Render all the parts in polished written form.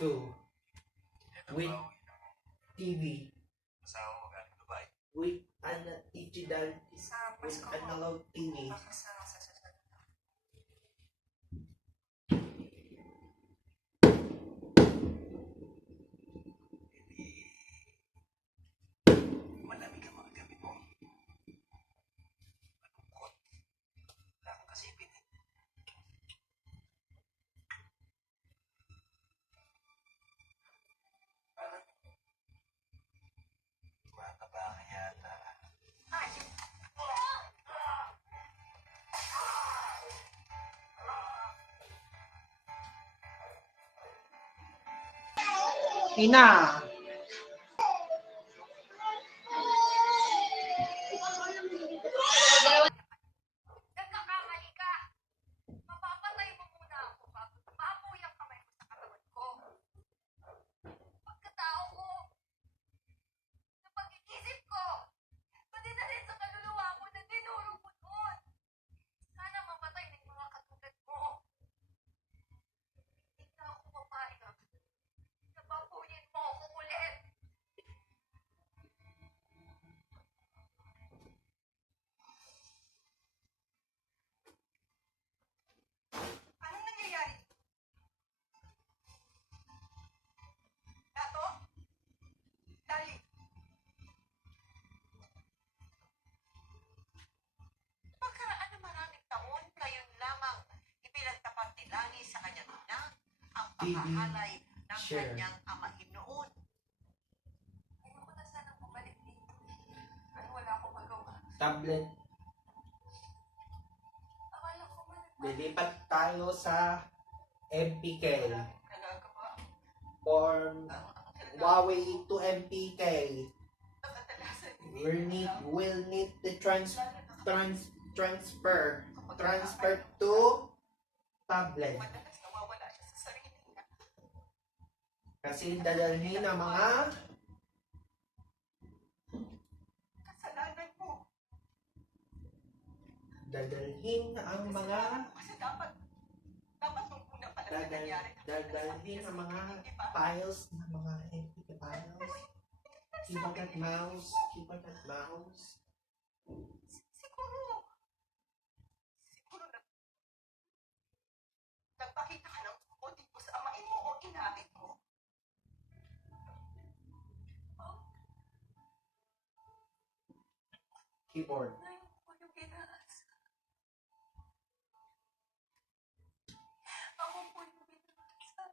2 with TV with an digital with analog TV. Malamig ang mga gabi mo. Malungkot. Wala kang kasipin eh. Parang mataba ka yata. Ina! Nagkakamali ka. Mapapatay mo muna ako bago maapoy ang kamay mo sa katawan ko. Pagkatao ko, sa pag-iisip ko, pati na rin sa kaluluwa ko na dinuro mo doon. Sana mamatay ng mga katulad mo. Hindi na ako papayag. Napapuyin mo ako ulit. Anong nangyayari? Dato? Dali. Pagkaraan ng maraming taon, ngayon lamang ipinagtapat ni Lani sa kanyang ina ang pagkahalay ng Share. kanyang amahin noon. Ayoko na sanang bumalik dito. Pero wala akong magawa. Tablet. Akala ko man Lilipat tayo sa MPK. nagagawa. From Huawei to MPK. Kadalasan We'll need the transfer to tablet. madalas nawawala siya sa sarili niya. Kasi dadalhin ang mga Kasalanan mo. Kasi dapat nung una pa lang na nangyari. dadalhin ang mga files ng mga MPK files. Keyboard at mouse. Siguro na nagpakita ka ng motibo sa amain mo o inamin mo. Keyboard. Ngayon ko yung ginaasa. Ako po yung ginaasa.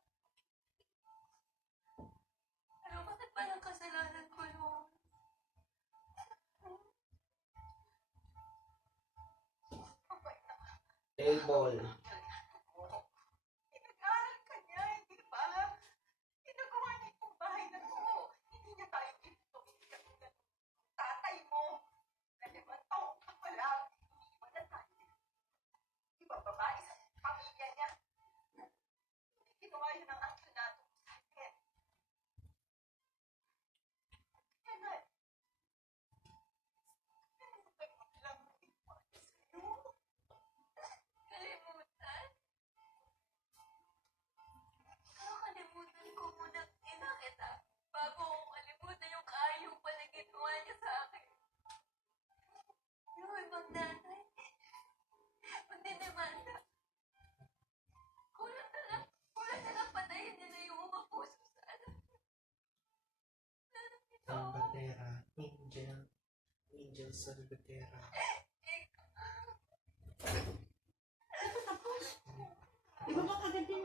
Pero bakit parang kasalanan ko noon? Mabait na Table. Pinag-aaral ka niya, hindi ba? Ginagawa niya itong bahay na to. Hindi niya tayo pinutulungan ng tatay mo. Na 5 taon ka pa lang. Iiwan na tayo. Iba babae sa pamilya niya. Hindi ginawa yun ang angel natin sa akin. Yan na. Kalimutan mo lang ang ginawa niya sa'yo. Kalimutan? Kakalimutan ko muna ina kita bago ko kalimutan yung kaayong pala ginawa niya sa akin. Yung ibang nanay, magdidemanda. Kulang na lang patayin nila yung mga puso sa anak. Salvatera. Angel Salvatera. Di ba ba kagad din?